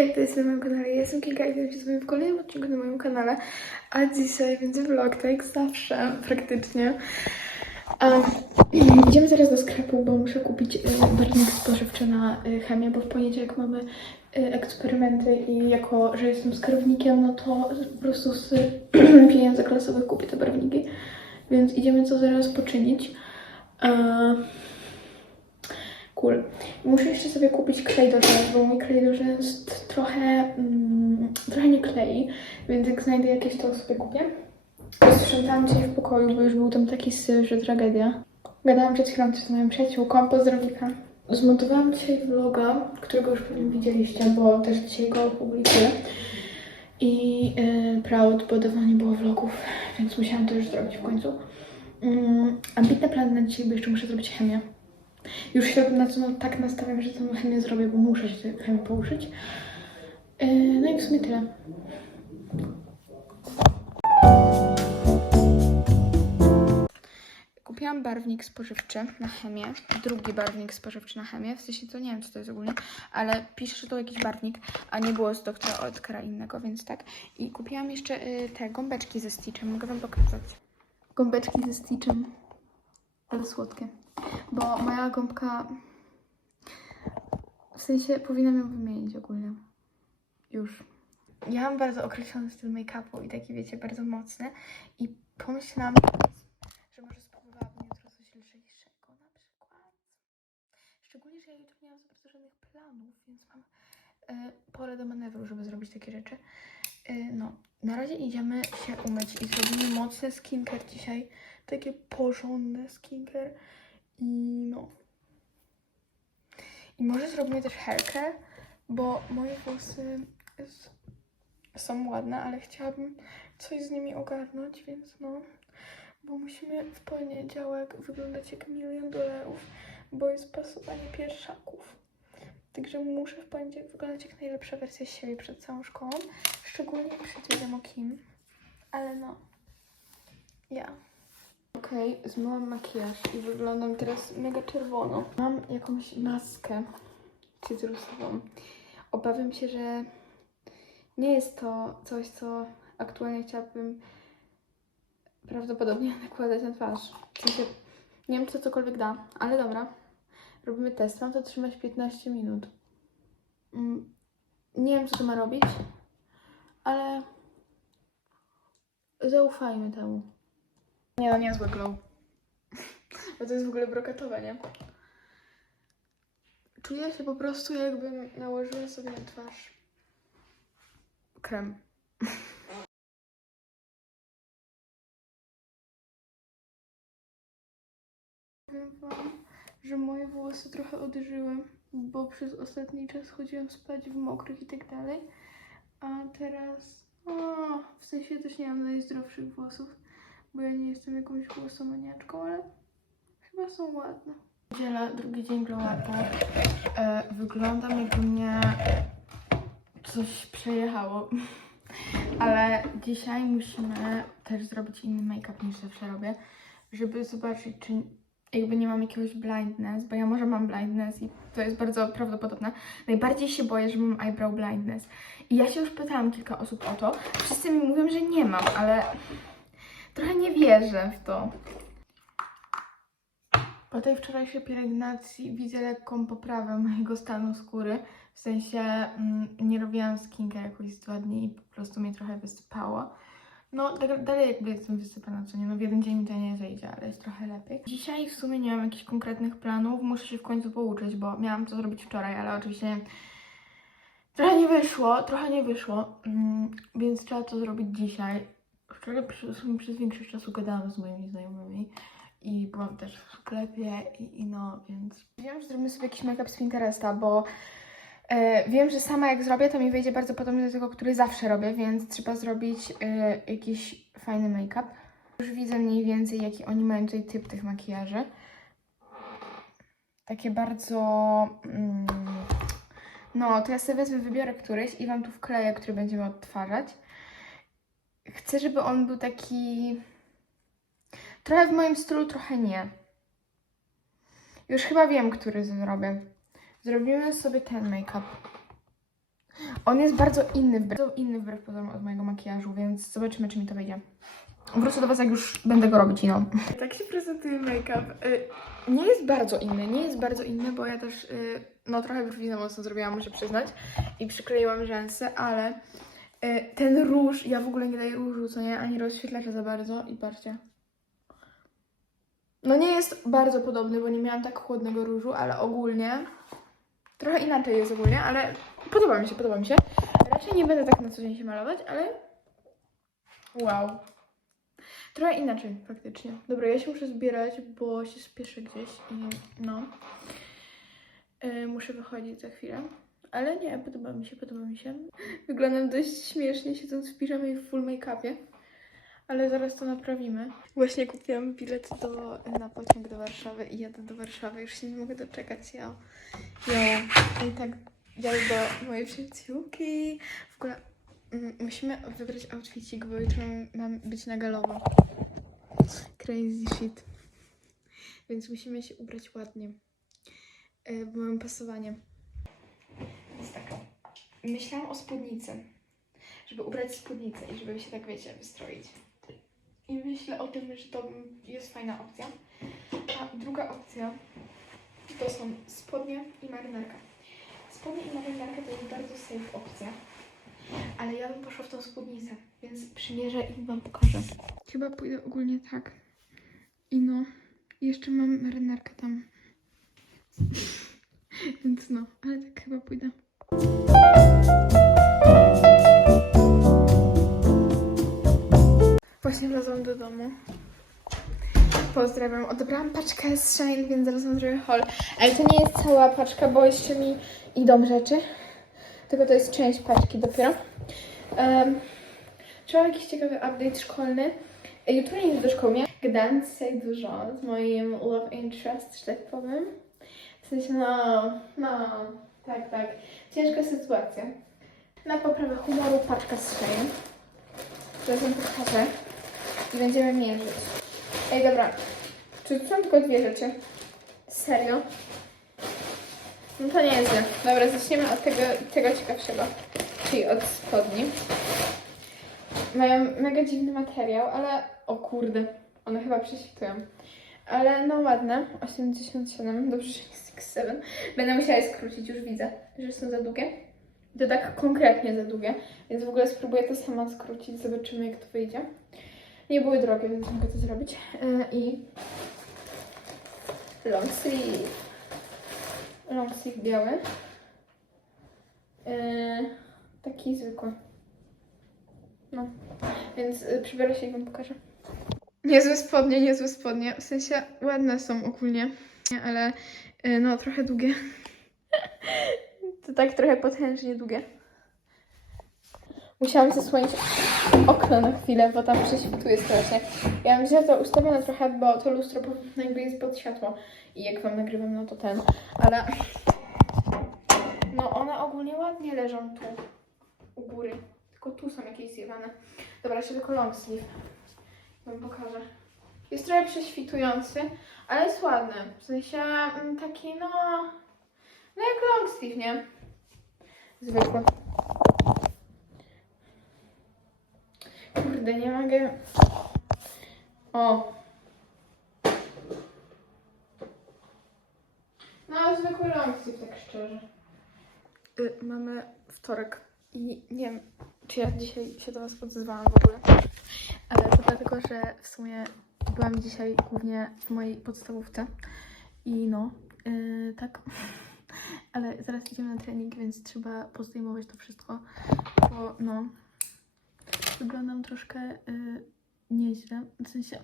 Hej, to jest na moim kanale. Ja jestem Kinga i witam się w kolejnym odcinku na moim kanale. A dzisiaj będzie vlog, tak jak zawsze, praktycznie. Um, idziemy teraz do sklepu, bo muszę kupić y, barwnik spożywczy na y, chemię, bo w poniedziałek mamy y, eksperymenty i jako, że jestem skarbnikiem, no to po prostu z pieniędzy klasowych kupię te barwniki. Więc idziemy to zaraz poczynić. Eee, Muszę jeszcze sobie kupić klej do rzęs, bo mój klej do rzęs trochę, mm, trochę nie klei, więc jak znajdę jakieś, to sobie kupię. Sprzątałam dzisiaj w pokoju, bo już był tam taki syf, że tragedia. Gadałam przed chwilą z moją przyjaciółką, pozdrowika. Zmontowałam dzisiaj vloga, którego już pewnie widzieliście, bo też dzisiaj go opublikuję. I yy, proud, bo dawno nie było vlogów, więc musiałam to już zrobić w końcu. Mm, ambitne plany na dzisiaj, bo jeszcze muszę zrobić chemię. Już się na to tak nastawiam, że tą chemię zrobię, bo muszę się chemię pouczyć. Yy, no i w sumie tyle. Kupiłam barwnik spożywczy na chemię, drugi barwnik spożywczy na chemię, w sensie to nie wiem co to jest ogólnie, ale pisze, że to jakiś barwnik, a nie było z doktora Oetkara innego, więc tak. I kupiłam jeszcze y, te gąbeczki ze Stitchem, mogę wam pokazać. Gąbeczki ze Stitchem, ale słodkie bo moja gąbka w sensie powinnam ją wymienić ogólnie. Już. Ja mam bardzo określony styl make-upu i taki, wiecie, bardzo mocny i pomyślałam, że może spróbowałabym jutro coś lżejszego na przykład. Szczególnie, że ja jutro nie mam za bardzo żadnych planów, więc mam e, pole do manewru, żeby zrobić takie rzeczy. E, no, na razie idziemy się umyć i zrobimy mocny skincare dzisiaj. Takie porządne skincare. I no. I może zrobimy też haircare, bo moje włosy są ładne, ale chciałabym coś z nimi ogarnąć, więc no. Bo musimy w poniedziałek wyglądać jak milion dolarów, bo jest pasowanie pierwszaków. Także muszę w poniedziałek wyglądać jak najlepsza wersja siebie przed całą szkołą. Szczególnie jak przyjdzie o kim. Ale no. Ja. Okej, zmyłam makijaż i wyglądam teraz mega czerwono. Mam jakąś maskę cytrusową. Obawiam się, że nie jest to coś, co aktualnie chciałabym prawdopodobnie nakładać na twarz. W sensie, nie wiem, czy to cokolwiek da, ale dobra. Robimy test. Mam to trzymać 15 minut. Mm, Nie wiem, co to ma robić, ale zaufajmy temu. Nie no, niezły glow. Bo to jest w ogóle brokatowe, nie? Czuję się po prostu jakbym nałożyła sobie na twarz krem. Powiem wam, że moje włosy trochę odżyły, bo przez ostatni czas chodziłam spać w mokrych i tak dalej. A teraz, o, w sensie też nie mam najzdrowszych włosów bo ja nie jestem jakąś włosomaniaczką, ale chyba są ładne. Niedziela, drugi dzień glow upu. E, wyglądam jakby mnie coś przejechało. Ale dzisiaj musimy też zrobić inny make-up niż zawsze robię, żeby zobaczyć, czy jakby nie mam jakiegoś blindness, bo ja może mam blindness i to jest bardzo prawdopodobne. Najbardziej się boję, że mam eyebrow blindness. I ja się już pytałam kilka osób o to. Wszyscy mi mówią, że nie mam, ale Trochę nie wierzę w to. Po tej wczorajszej pielęgnacji widzę lekką poprawę mojego stanu skóry. W sensie mm, nie robiłam skinka jakoś z dwa dni i po prostu mnie trochę wysypało. No, da- dalej jakby jestem wysypana, co nie? No w jeden dzień mi to nie zejdzie, ale jest trochę lepiej. Dzisiaj w sumie nie mam jakichś konkretnych planów, muszę się w końcu pouczyć, bo miałam to zrobić wczoraj, ale oczywiście trochę nie wyszło, trochę nie wyszło, mm, więc trzeba to zrobić dzisiaj. Wczoraj sumie przez większość czasu gadałam z moimi znajomymi i byłam też w sklepie i, i no, więc... Wiem, że zrobimy sobie jakiś make-up z Pinteresta, bo e, wiem, że sama jak zrobię, to mi wyjdzie bardzo podobnie do tego, który zawsze robię, więc trzeba zrobić e, jakiś fajny make-up. Już widzę mniej więcej, jaki oni mają tutaj typ tych makijaży. Takie bardzo... Mm, no, to ja sobie wezmę, wybiorę któryś i Wam tu wkleję, który będziemy odtwarzać chcę, żeby on był taki. Trochę w moim stylu, trochę nie. Już chyba wiem, który zrobię. Zrobimy sobie ten make-up. On jest bardzo inny, bardzo inny wbrew pozorom od mojego makijażu, więc zobaczymy, czy mi to wyjdzie. Wrócę do Was, jak już będę go robić i no. Tak się prezentuje make-up. Y, nie jest bardzo inny, nie jest bardzo inny, bo ja też, y, no trochę brwi za mocno zrobiłam, muszę przyznać. I przykleiłam rzęsy, ale ten róż, ja w ogóle nie daję różu, co nie, ani rozświetlacza za bardzo i patrzcie. No nie jest bardzo podobny, bo nie miałam tak chłodnego różu, ale ogólnie trochę inaczej jest ogólnie, ale podoba mi się, podoba mi się. Raczej nie będę tak na co dzień się malować, ale wow. Trochę inaczej faktycznie. Dobra, ja się muszę zbierać, bo się spieszę gdzieś i no. Yy, muszę wychodzić za chwilę. Ale nie, podoba mi się, podoba mi się. Wyglądam dość śmiesznie, siedząc w piżamie i w full make-upie. Ale zaraz to naprawimy. Właśnie kupiłam bilet do, na pociąg do Warszawy i jadę do Warszawy. Już się nie mogę doczekać. Ja, ja i tak jadę do mojej przyjaciółki. W ogóle mm, musimy wybrać outfitik, bo jutro mam być na galowo. Crazy shit. Więc musimy się ubrać ładnie. Yy, bo mam pasowanie. Więc tak. Myślałam o spódnicy. Żeby ubrać spódnicę i żeby się tak, wiecie, wystroić. I myślę o tym, że to jest fajna opcja. A druga opcja to są spodnie i marynarka. Spodnie i marynarka to jest bardzo safe opcja. Ale ja bym poszła w tą spódnicę, więc przymierzę i wam pokażę. Chyba pójdę ogólnie tak. I no, jeszcze mam marynarkę tam. więc no, ale tak chyba pójdę. Właśnie wlazłam do domu. Pozdrawiam. Odebrałam paczkę z Shine, więc zaraz mam zrobię haul. Ale to nie jest cała paczka, bo jeszcze mi idą rzeczy. Tylko to jest część paczki dopiero. Um, czy mam jakiś ciekawy update szkolny? E, Jutro nie idę do szkoły. Gdansk dzisiaj dużo z moim love interest, że tak powiem. W sensie, no, no, tak, tak. Ciężka sytuacja. Na poprawę humoru paczka z Shine. Teraz ją pokażę i będziemy mierzyć. Ej, dobra. Czy są tylko dwie rzeczy? Serio? No to nie jest. Dobra, zaczniemy od tego, tego ciekawszego. Czyli od spodni. Mają mega dziwny materiał, ale... O kurde, one chyba prześwitują. Ale no ładne. 87. Dobrze, że jest X7. Będę musiała je skrócić, już widzę, że są za długie. To tak konkretnie za długie, więc w ogóle spróbuję to sama skrócić, zobaczymy jak to wyjdzie. Nie były drogie, więc mogę to zrobić. Yy, I long sleeve. Long sleeve biały. Yy, taki zwykły. No, więc yy, przybiorę się i wam pokażę. Niezłe spodnie, niezłe spodnie. W sensie ładne są ogólnie, nie, ale yy, no trochę długie. To tak trochę potężnie długie. Musiałam zasłonić okno na chwilę, bo tam prześwituje strasznie. Ja mam źle to ustawione trochę, bo to lustro jakby jest pod światło. I jak wam nagrywam, no to ten. Ale no one ogólnie ładnie leżą tu u góry. Tylko tu są jakieś zjebane. Dobra, jeszcze tylko long. Wam pokażę. Jest trochę prześwitujący, ale jest ładny. W sensie mm, taki no... No jak long sleeve, nie? Zwykły. Kurde, nie mogę. O. No, zwykły long sleeve, tak szczerze. Y, mamy wtorek i nie wiem, czy ja dzisiaj się do Was odzywałam w ogóle. Ale to dlatego, że w sumie byłam dzisiaj głównie w mojej podstawówce. I no, yy, tak. Ale zaraz idziemy na trening, więc trzeba pozdejmować to wszystko, bo no, wyglądam troszkę y, nieźle. W sensie,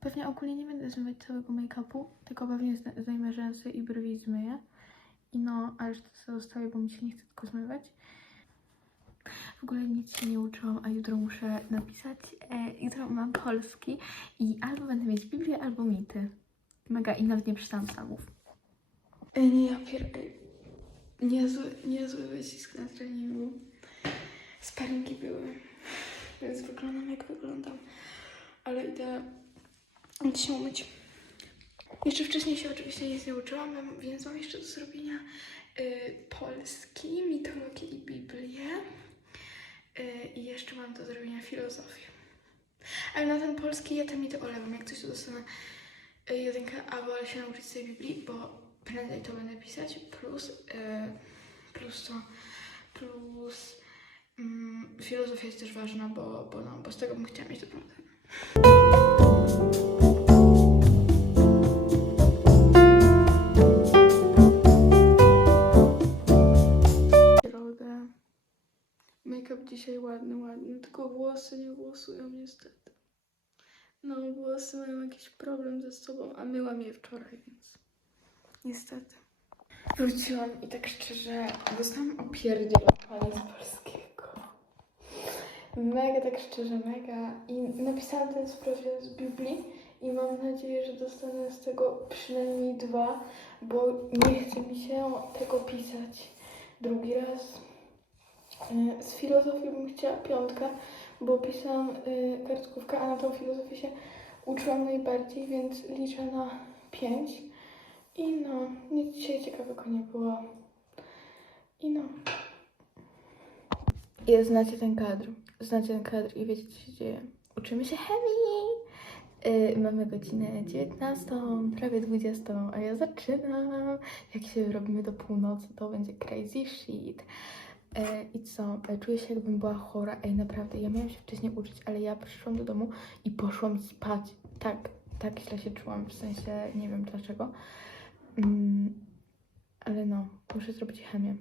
pewnie ogólnie nie będę zmywać całego make-upu, tylko pewnie zdejmę rzęsy i brwi zmyję. I no, a resztę zostawię, bo mi się nie chce tylko zmywać. W ogóle nic się nie uczyłam, a jutro muszę napisać. E, jutro mam polski i albo będę mieć Biblię, albo mity. Mega i nawet nie przeczytałam psalmów. Ej, nie, ja pier... Niezły, niezły wycisk na treningu. Sparingi były, więc wyglądam jak wyglądam. Ale idę się umyć. Jeszcze wcześniej się oczywiście nic nie uczyłam, więc mam jeszcze do zrobienia y, polski, mitologię i Biblię. Y, I jeszcze mam do zrobienia filozofię. Ale na ten polski ja tam idę olewam. Jak coś to dostanę y, jedynkę, a wolę się nauczyć tej Biblii, bo prędzej to będę pisać. Plus, y, plus to, plus mm, filozofia jest też ważna, bo, bo, no, bo z tego bym chciała mieć dyplom. Make-up dzisiaj ładny, ładny, tylko włosy nie głosują niestety. No, włosy mają jakiś problem ze sobą, a myłam je wczoraj, więc niestety. Wróciłam i tak szczerze dostałam opierdziel od pani z polskiego. Mega, tak szczerze, mega. I napisałam ten sprawdzian z Biblii i mam nadzieję, że dostanę z tego przynajmniej dwa, bo nie chce mi się tego pisać drugi raz. Y, Z filozofii bym chciała piątkę, bo pisałam y, kartkówkę, a na tą filozofię się uczyłam najbardziej, więc liczę na pięć. I no, nic dzisiaj ciekawego nie było. I no. I znacie ten kadr. Znacie ten kadr i wiecie, co się dzieje. Uczymy się chemii. Yy, mamy godzinę 19, prawie 20, a ja zaczynam. Jak się robimy do północy, to będzie crazy shit. E, I co? E, Czuję się, jakbym była chora. Ej, naprawdę, ja miałam się wcześniej uczyć, ale ja przyszłam do domu i poszłam spać. Tak, tak źle się czułam, w sensie nie wiem dlaczego. Mm, ale no, muszę zrobić chemię,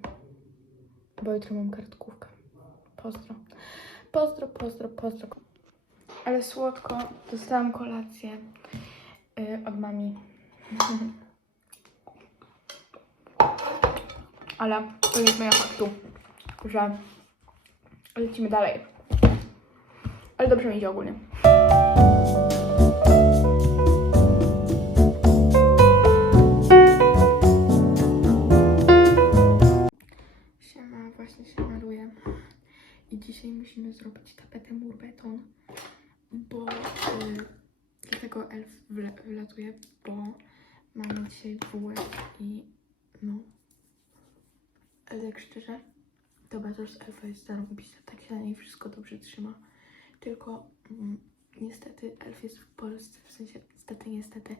bo jutro mam kartkówkę. Pozdro. Pozdro, pozdro, pozdro. Ale słodko, dostałam kolację y, od mami. Ale to nie zmienia faktu, że lecimy dalej. Ale dobrze mi idzie ogólnie. Siema, właśnie się. I dzisiaj musimy zrobić tapetę murbeton, bo y, dlatego elf wle, wylatuje, bo mamy dzisiaj WF i no. Ale jak szczerze, to Bator z elfa jest zarąbista, tak się na niej wszystko dobrze trzyma. Tylko mm, niestety elf jest w Polsce, w sensie niestety, niestety,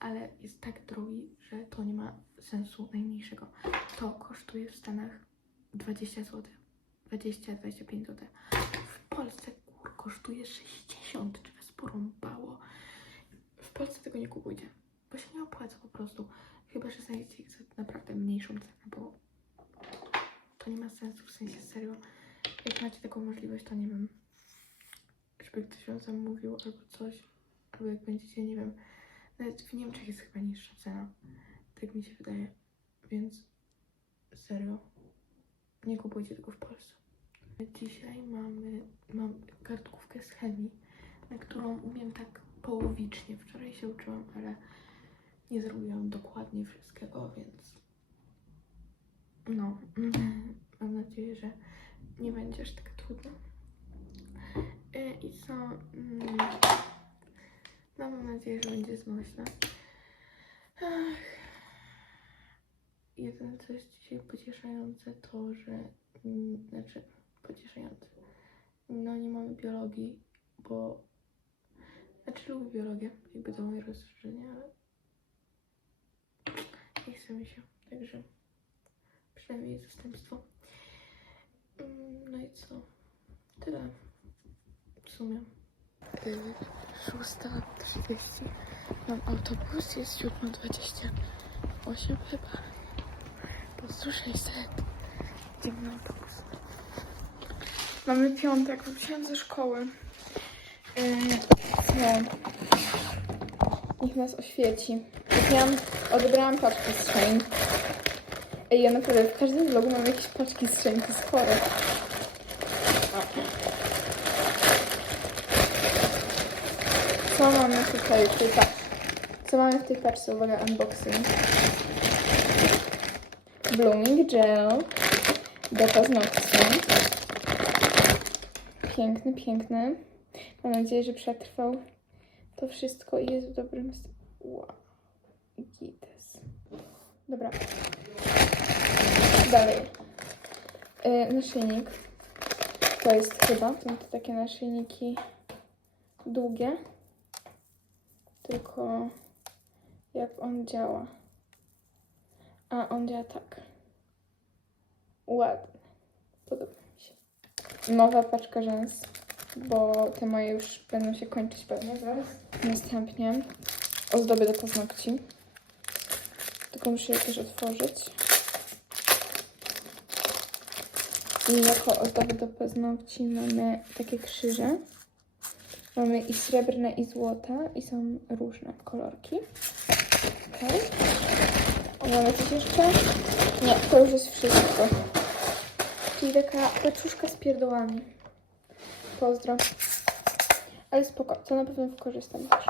ale jest tak drogi, że to nie ma sensu najmniejszego. To kosztuje w Stanach 20 zł. 20-25 zł. W Polsce kur, kosztuje 60. Czy was porąbało? W Polsce tego nie kupujcie, bo się nie opłaca po prostu. Chyba, że znajdziecie naprawdę mniejszą cenę, bo nie ma sensu, w sensie serio. Jak macie taką możliwość, to nie wiem, żeby ktoś wam zamówił albo coś, albo jak będziecie, nie wiem, nawet w Niemczech jest chyba niższa cena, tak mi się wydaje, więc serio, nie kupujcie tego w Polsce. Dzisiaj mamy, mam kartkówkę z chemii, na którą umiem tak połowicznie. Wczoraj się uczyłam, ale nie zrobiłam dokładnie wszystkiego, więc no, mam nadzieję, że nie będzie aż tak trudno. E, I co? Mm, No, mam nadzieję, że będzie znośna. Ach. Jedyne co jest dzisiaj pocieszające to, że mm, znaczy pocieszające. No nie mamy biologii, bo znaczy lubię biologię, jakby to moje rozszerzenie, ale nie chce mi się, także przynajmniej jest. Mm, No i co? Tyle w sumie. Y, 6.30 mam autobus, jest 7.28 chyba. Po prostu 600. Idziemy na autobus. Mamy piątek, wróciłam ze szkoły. No. Niech nas oświeci. Odebrałam paczki z Shein. Ej, ja naprawdę w każdym vlogu mam jakieś paczki z Shein, to jest. Co mamy tutaj w tej paczce? Co mamy w tej paczce? Uwaga, unboxing. Blooming gel do paznokci. Piękny, piękny. Mam nadzieję, że przetrwał to wszystko i jest w dobrym stanie. Wow. Gites. Dobra. Dalej. E, naszyjnik. To jest chyba. Są to takie naszyjniki długie. Tylko jak on działa. A on działa tak. Ładny. Podoba mi się. Nowa paczka rzęs, bo te moje już będą się kończyć pewnie zaraz. Następnie ozdoby do paznokci. Tylko muszę je też otworzyć. I jako ozdoby do paznokci mamy takie krzyże. Mamy i srebrne, i złote, i są różne kolorki. Okay. Mamy coś jeszcze? Nie, to już jest wszystko. Czyli taka paczuszka z pierdołami. Pozdro. Ale spoko, to na pewno wykorzystam też.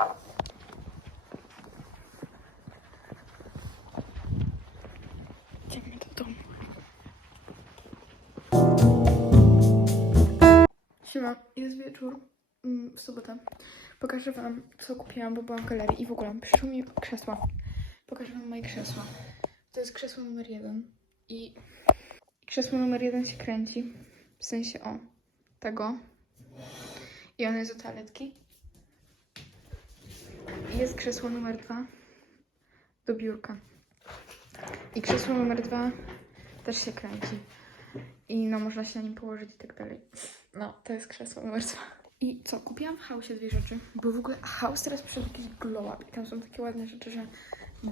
Siema, jest wieczór mm, w sobotę. Pokażę wam, co kupiłam, bo byłam w galerii i w ogóle przyszło mi krzesła. Pokażę wam moje krzesła. To jest krzesło numer jeden i krzesło numer jeden się kręci. W sensie o, tego. I ono jest do toaletki. I jest krzesło numer dwa do biurka. I krzesło numer dwa też się kręci. I no, można się na nim położyć i tak dalej. No, to jest krzesło numer dwa. I co, kupiłam w Hausie dwie rzeczy, bo w ogóle House teraz przyszedł jakiś glow up i tam są takie ładne rzeczy, że no,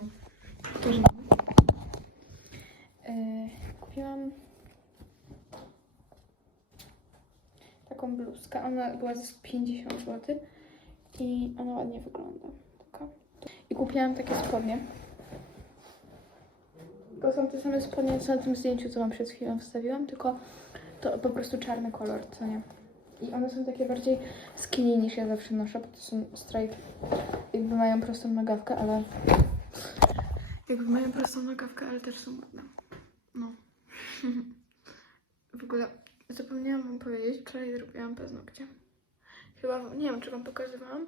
to, Yy, kupiłam taką bluzkę, ona była za 50 zł i ona ładnie wygląda. I kupiłam takie spodnie. To są te same spodnie, co na tym zdjęciu, co wam przed chwilą wstawiłam, tylko to po prostu czarny kolor, co nie? I one są takie bardziej skinny niż ja zawsze noszę, bo to są straight, jakby mają prostą nogawkę, ale... Jakby mają prostą nogawkę, ale też są ładne. No. w ogóle zapomniałam wam powiedzieć, wczoraj zrobiłam paznokcie. Chyba, nie wiem, czy wam pokazywałam.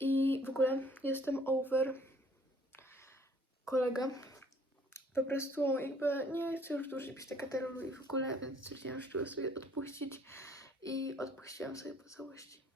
I w ogóle jestem over kolega. Po prostu jakby nie chcę już dłużej być taka terroru i w ogóle, więc stwierdziłam, że trzeba sobie odpuścić i odpuściłam sobie po całości.